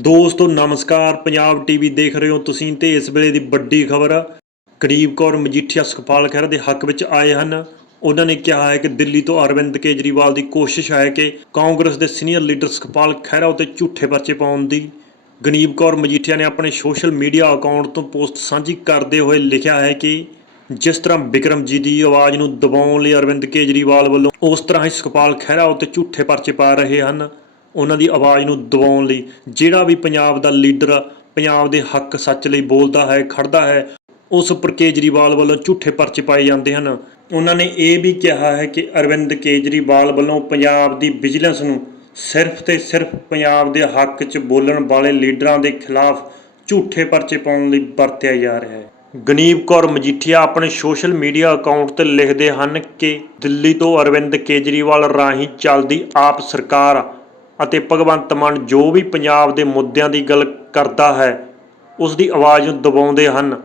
ਦੋਸਤੋ, ਨਮਸਕਾਰ। ਪੰਜਾਬ ਟੀਵੀ ਦੇਖ ਰਹੇ ਹੋ ਤੁਸੀਂ ਤੇ ਇਸ ਵੇਲੇ ਦੀ ਵੱਡੀ ਖਬਰ, ਕਰੀਬ ਕੌਰ ਮਜੀਠੀਆ ਸੁਖਪਾਲ ਖਹਿਰਾ ਦੇ ਹੱਕ ਵਿੱਚ ਆਏ ਹਨ। ਉਹਨਾਂ ਨੇ ਕਿਹਾ ਹੈ ਕਿ ਦਿੱਲੀ ਤੋਂ ਅਰਵਿੰਦ ਕੇਜਰੀਵਾਲ ਦੀ ਕੋਸ਼ਿਸ਼ ਹੈ ਕਿ ਕਾਂਗਰਸ ਦੇ ਸੀਨੀਅਰ ਲੀਡਰ ਸੁਖਪਾਲ ਖਹਿਰਾ ਉਤੇ ਝੂਠੇ ਪਰਚੇ ਪਾਉਣ ਦੀ। ਗਨੀਬ ਕੌਰ ਮਜੀਠੀਆ ਨੇ ਆਪਣੇ ਸੋਸ਼ਲ ਮੀਡੀਆ ਅਕਾਊਂਟ ਤੋਂ ਪੋਸਟ ਸਾਂਝੀ ਕਰਦੇ ਹੋਏ ਲਿਖਿਆ ਹੈ ਕਿ ਜਿਸ ਤਰ੍ਹਾਂ ਵਿਕਰਮ ਜੀ ਦੀ ਆਵਾਜ਼ ਨੂੰ ਦਬਾਉਣ ਲਈ ਅਰਵਿੰਦ ਕੇਜਰੀਵਾਲ ਵੱਲੋਂ ਉਸ ਤਰ੍ਹਾਂ ਹੀ ਸੁਖਪਾਲ ਖਹਿਰਾ ਉੱਤੇ ਝੂਠੇ ਪਰਚੇ ਪਾ ਰਹੇ ਹਨ। ਉਹਨਾਂ ਦੀ ਆਵਾਜ਼ ਨੂੰ ਦਬਾਉਣ ਲਈ ਜਿਹੜਾ ਵੀ ਪੰਜਾਬ ਦਾ ਲੀਡਰ ਪੰਜਾਬ ਦੇ ਹੱਕ ਸੱਚ ਲਈ ਬੋਲਦਾ ਹੈ ਖੜਦਾ ਹੈ, ਉਸ ਉੱਪਰ ਕੇਜਰੀਵਾਲ ਵੱਲੋਂ ਝੂਠੇ ਪਰਚੇ ਪਾਏ ਜਾਂਦੇ ਹਨ। ਉਹਨਾਂ ਨੇ ਇਹ ਵੀ ਕਿਹਾ ਹੈ ਕਿ ਅਰਵਿੰਦ ਕੇਜਰੀਵਾਲ ਵੱਲੋਂ ਪੰਜਾਬ ਦੀ ਵਿਜੀਲੈਂਸ ਨੂੰ ਸਿਰਫ ਤੇ ਸਿਰਫ ਪੰਜਾਬ ਦੇ ਹੱਕ 'ਚ ਬੋਲਣ ਵਾਲੇ ਲੀਡਰਾਂ ਦੇ ਖਿਲਾਫ ਝੂਠੇ ਪਰਚੇ ਪਾਉਣ ਲਈ ਵਰਤਿਆ ਜਾ ਰਿਹਾ ਹੈ। ਗਨੀਬ ਕੌਰ ਮਜੀਠੀਆ ਆਪਣੇ ਸੋਸ਼ਲ ਮੀਡੀਆ ਅਕਾਊਂਟ ਤੇ ਲਿਖਦੇ ਹਨ ਕਿ ਦਿੱਲੀ ਤੋਂ ਅਰਵਿੰਦ ਕੇਜਰੀਵਾਲ ਰਾਹੀਂ ਚੱਲਦੀ ਆਪ ਸਰਕਾਰ ਅਤੇ ਭਗਵੰਤ ਮਾਨ ਜੋ ਵੀ ਪੰਜਾਬ ਦੇ ਮੁੱਦਿਆਂ ਦੀ ਗੱਲ ਕਰਦਾ ਹੈ, ਉਸ ਦੀ ਆਵਾਜ਼ ਨੂੰ ਦਬਾਉਂਦੇ ਹਨ।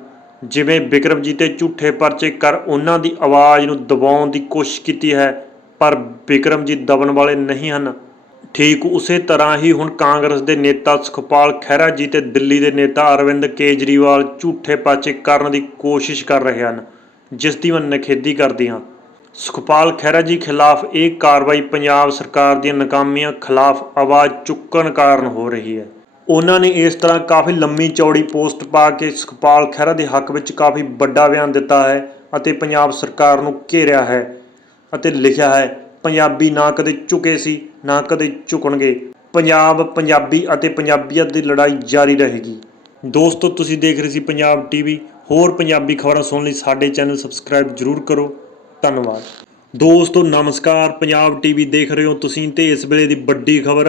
ਜਿਵੇਂ ਵਿਕਰਮਜੀਤ ਤੇ ਝੂਠੇ ਪਰਚੇ ਕਰ ਉਹਨਾਂ ਦੀ ਆਵਾਜ਼ ਨੂੰ ਦਬਾਉਣ ਦੀ ਕੋਸ਼ਿਸ਼ ਕੀਤੀ ਹੈ, ਪਰ ਵਿਕਰਮਜੀਤ ਦਬਣ ਵਾਲੇ ਨਹੀਂ ਹਨ। ਠੀਕ ਉਸੇ ਤਰ੍ਹਾਂ ਹੀ ਹੁਣ ਕਾਂਗਰਸ ਦੇ ਨੇਤਾ ਸੁਖਪਾਲ ਖਹਿਰਾ ਜੀ ਤੇ ਦਿੱਲੀ ਦੇ ਨੇਤਾ ਅਰਵਿੰਦ ਕੇਜਰੀਵਾਲ ਝੂਠੇ ਪਰਚੇ ਕਰਨ ਦੀ ਕੋਸ਼ਿਸ਼ ਕਰ ਰਹੇ ਹਨ, ਜਿਸ ਦੀ ਮੈਂ ਨਿਖੇਧੀ ਕਰਦੀ ਹਾਂ। ਸੁਖਪਾਲ ਖਹਿਰਾ ਜੀ ਖਿਲਾਫ ਇਹ ਕਾਰਵਾਈ ਪੰਜਾਬ ਸਰਕਾਰ ਦੀਆਂ ਨਾਕਾਮੀਆਂ ਖਿਲਾਫ ਆਵਾਜ਼ ਚੁੱਕਣ ਕਾਰਨ ਹੋ ਰਹੀ ਹੈ। ਉਹਨਾਂ ਨੇ ਇਸ ਤਰ੍ਹਾਂ ਕਾਫੀ ਲੰਮੀ ਚੌੜੀ ਪੋਸਟ ਪਾ ਕੇ ਸੁਖਪਾਲ ਖਹਿਰਾ ਦੇ ਹੱਕ ਵਿੱਚ ਕਾਫੀ ਵੱਡਾ ਬਿਆਨ ਦਿੱਤਾ ਹੈ ਅਤੇ ਪੰਜਾਬ ਸਰਕਾਰ ਨੂੰ ਘੇਰਿਆ ਹੈ ਅਤੇ ਲਿਖਿਆ ਹੈ, ਪੰਜਾਬੀ ਨਾ ਕਦੇ ਝੁਕੇ ਸੀ, ਨਾ ਕਦੇ ਝੁਕਣਗੇ। ਪੰਜਾਬ ਪੰਜਾਬੀ ਅਤੇ ਪੰਜਾਬੀਅਤ ਦੀ ਲੜਾਈ ਜਾਰੀ ਰਹੇਗੀ। ਦੋਸਤੋ, ਤੁਸੀਂ ਦੇਖ ਰਹੇ ਸੀ ਪੰਜਾਬ ਟੀਵੀ। ਹੋਰ ਪੰਜਾਬੀ ਖਬਰਾਂ ਸੁਣਨ ਲਈ ਸਾਡੇ ਚੈਨਲ ਸਬਸਕ੍ਰਾਈਬ ਜਰੂਰ ਕਰੋ। ਧੰਨਵਾਦ। ਦੋਸਤੋ, ਨਮਸਕਾਰ। ਪੰਜਾਬ ਟੀਵੀ ਦੇਖ ਰਹੇ ਹੋ ਤੁਸੀਂ ਤੇ ਇਸ ਵੇਲੇ ਦੀ ਵੱਡੀ ਖਬਰ,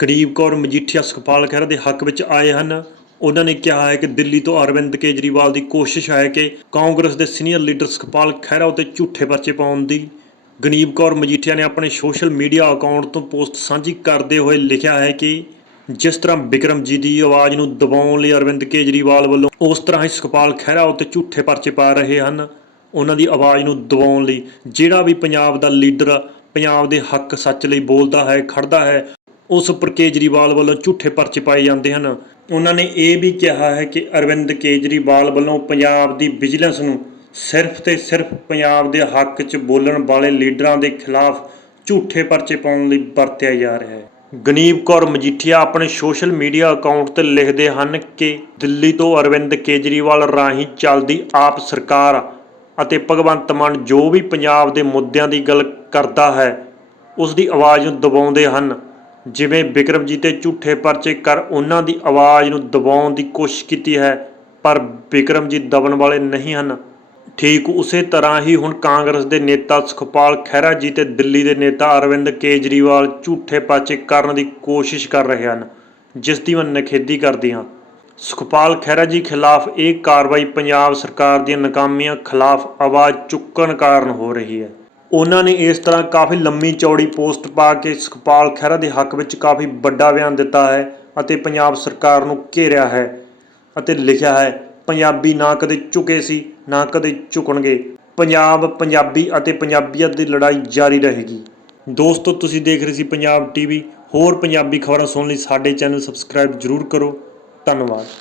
ਕਰੀਬ ਕੌਰ ਮਜੀਠੀਆ ਸੁਖਪਾਲ ਖਹਿਰਾ ਦੇ ਹੱਕ ਵਿੱਚ ਆਏ ਹਨ। ਉਹਨਾਂ ਨੇ ਕਿਹਾ ਹੈ ਕਿ ਦਿੱਲੀ ਤੋਂ ਅਰਵਿੰਦ ਕੇਜਰੀਵਾਲ ਦੀ ਕੋਸ਼ਿਸ਼ ਹੈ ਕਿ ਕਾਂਗਰਸ ਦੇ ਸੀਨੀਅਰ ਲੀਡਰ ਸੁਖਪਾਲ ਖਹਿਰਾ ਉਤੇ ਝੂਠੇ ਪਰਚੇ ਪਾਉਣ ਦੀ। ਗਨੀਬ ਕੌਰ ਮਜੀਠੀਆ ਨੇ ਆਪਣੇ ਸੋਸ਼ਲ ਮੀਡੀਆ ਅਕਾਊਂਟ ਤੋਂ ਪੋਸਟ ਸਾਂਝੀ ਕਰਦੇ ਹੋਏ ਲਿਖਿਆ ਹੈ ਕਿ ਜਿਸ ਤਰ੍ਹਾਂ ਵਿਕਰਮ ਜੀ ਦੀ ਆਵਾਜ਼ ਨੂੰ ਦਬਾਉਣ ਲਈ ਅਰਵਿੰਦ ਕੇਜਰੀਵਾਲ ਵੱਲੋਂ ਉਸ ਤਰ੍ਹਾਂ ਹੀ ਸੁਖਪਾਲ ਖਹਿਰਾ ਉੱਤੇ ਝੂਠੇ ਪਰਚੇ ਪਾ ਰਹੇ ਹਨ। ਉਹਨਾਂ ਦੀ ਆਵਾਜ਼ ਨੂੰ ਦਬਾਉਣ ਲਈ ਜਿਹੜਾ ਵੀ ਪੰਜਾਬ ਦਾ ਲੀਡਰ ਪੰਜਾਬ ਦੇ ਹੱਕ ਸੱਚ ਲਈ ਬੋਲਦਾ ਹੈ ਖੜਦਾ ਹੈ, ਉਸ ਉੱਪਰ ਕੇਜਰੀਵਾਲ ਵੱਲੋਂ ਝੂਠੇ ਪਰਚੇ ਪਾਏ ਜਾਂਦੇ ਹਨ। ਉਹਨਾਂ ਨੇ ਇਹ ਵੀ ਕਿਹਾ ਹੈ ਕਿ ਅਰਵਿੰਦ ਕੇਜਰੀਵਾਲ ਵੱਲੋਂ ਪੰਜਾਬ ਦੀ ਵਿਜੀਲੈਂਸ ਨੂੰ ਸਿਰਫ ਤੇ ਸਿਰਫ ਪੰਜਾਬ ਦੇ ਹੱਕ 'ਚ ਬੋਲਣ ਵਾਲੇ ਲੀਡਰਾਂ ਦੇ ਖਿਲਾਫ ਝੂਠੇ ਪਰਚੇ ਪਾਉਣ ਲਈ ਵਰਤਿਆ ਜਾ ਰਿਹਾ ਹੈ। ਗਨੀਬ ਕੌਰ ਮਜੀਠੀਆ ਆਪਣੇ ਸੋਸ਼ਲ ਮੀਡੀਆ ਅਕਾਊਂਟ ਤੇ ਲਿਖਦੇ ਹਨ ਕਿ ਦਿੱਲੀ ਤੋਂ ਅਰਵਿੰਦ ਕੇਜਰੀਵਾਲ ਰਾਹੀਂ ਚੱਲਦੀ ਆਪ ਸਰਕਾਰ ਅਤੇ ਭਗਵੰਤ ਮਾਨ ਜੋ ਵੀ ਪੰਜਾਬ ਦੇ ਮੁੱਦਿਆਂ ਦੀ ਗੱਲ ਕਰਦਾ ਹੈ, ਉਸ ਦੀ ਆਵਾਜ਼ ਨੂੰ ਦਬਾਉਂਦੇ ਹਨ। ਜਿਵੇਂ ਵਿਕਰਮਜੀਤ ਤੇ ਝੂਠੇ ਪਰਚੇ ਕਰ ਉਹਨਾਂ ਦੀ ਆਵਾਜ਼ ਨੂੰ ਦਬਾਉਣ ਦੀ ਕੋਸ਼ਿਸ਼ ਕੀਤੀ ਹੈ, ਪਰ ਵਿਕਰਮਜੀਤ ਦਬਣ ਵਾਲੇ ਨਹੀਂ ਹਨ। ਠੀਕ ਉਸੇ ਤਰ੍ਹਾਂ ਹੀ ਹੁਣ ਕਾਂਗਰਸ ਦੇ ਨੇਤਾ ਸੁਖਪਾਲ ਖਹਿਰਾ ਜੀ ਤੇ ਦਿੱਲੀ ਦੇ ਨੇਤਾ ਅਰਵਿੰਦ ਕੇਜਰੀਵਾਲ ਝੂਠੇ ਪਰਚੇ ਕਰਨ ਦੀ ਕੋਸ਼ਿਸ਼ ਕਰ ਰਹੇ ਹਨ, ਜਿਸ ਦੀ ਮੈਂ ਨਿਖੇਧੀ ਕਰਦੀ ਹਾਂ। ਸੁਖਪਾਲ ਖਹਿਰਾ ਜੀ ਖਿਲਾਫ ਇਹ ਕਾਰਵਾਈ ਪੰਜਾਬ ਸਰਕਾਰ ਦੀਆਂ ਨਾਕਾਮੀਆਂ ਖਿਲਾਫ ਆਵਾਜ਼ ਚੁੱਕਣ ਕਾਰਨ ਹੋ ਰਹੀ ਹੈ। ਉਹਨਾਂ ਨੇ ਇਸ ਤਰ੍ਹਾਂ ਕਾਫੀ ਲੰਮੀ ਚੌੜੀ ਪੋਸਟ ਪਾ ਕੇ ਸੁਖਪਾਲ ਖਹਿਰਾ ਦੇ ਹੱਕ ਵਿੱਚ ਕਾਫੀ ਵੱਡਾ ਬਿਆਨ ਦਿੱਤਾ ਹੈ ਅਤੇ ਪੰਜਾਬ ਸਰਕਾਰ ਨੂੰ ਘੇਰਿਆ ਹੈ ਅਤੇ ਲਿਖਿਆ ਹੈ, ਪੰਜਾਬੀ ਨਾ ਕਦੇ ਝੁਕੇ ਸੀ, ਨਾ ਕਦੇ ਝੁਕਣਗੇ। ਪੰਜਾਬ ਪੰਜਾਬੀ ਅਤੇ ਪੰਜਾਬੀਅਤ ਦੀ ਲੜਾਈ ਜਾਰੀ ਰਹੇਗੀ। ਦੋਸਤੋ, ਤੁਸੀਂ ਦੇਖ ਰਹੇ ਸੀ ਪੰਜਾਬ ਟੀਵੀ। ਹੋਰ ਪੰਜਾਬੀ ਖਬਰਾਂ ਸੁਣਨ ਲਈ ਸਾਡੇ ਚੈਨਲ ਸਬਸਕ੍ਰਾਈਬ ਜਰੂਰ ਕਰੋ। ਧੰਨਵਾਦ।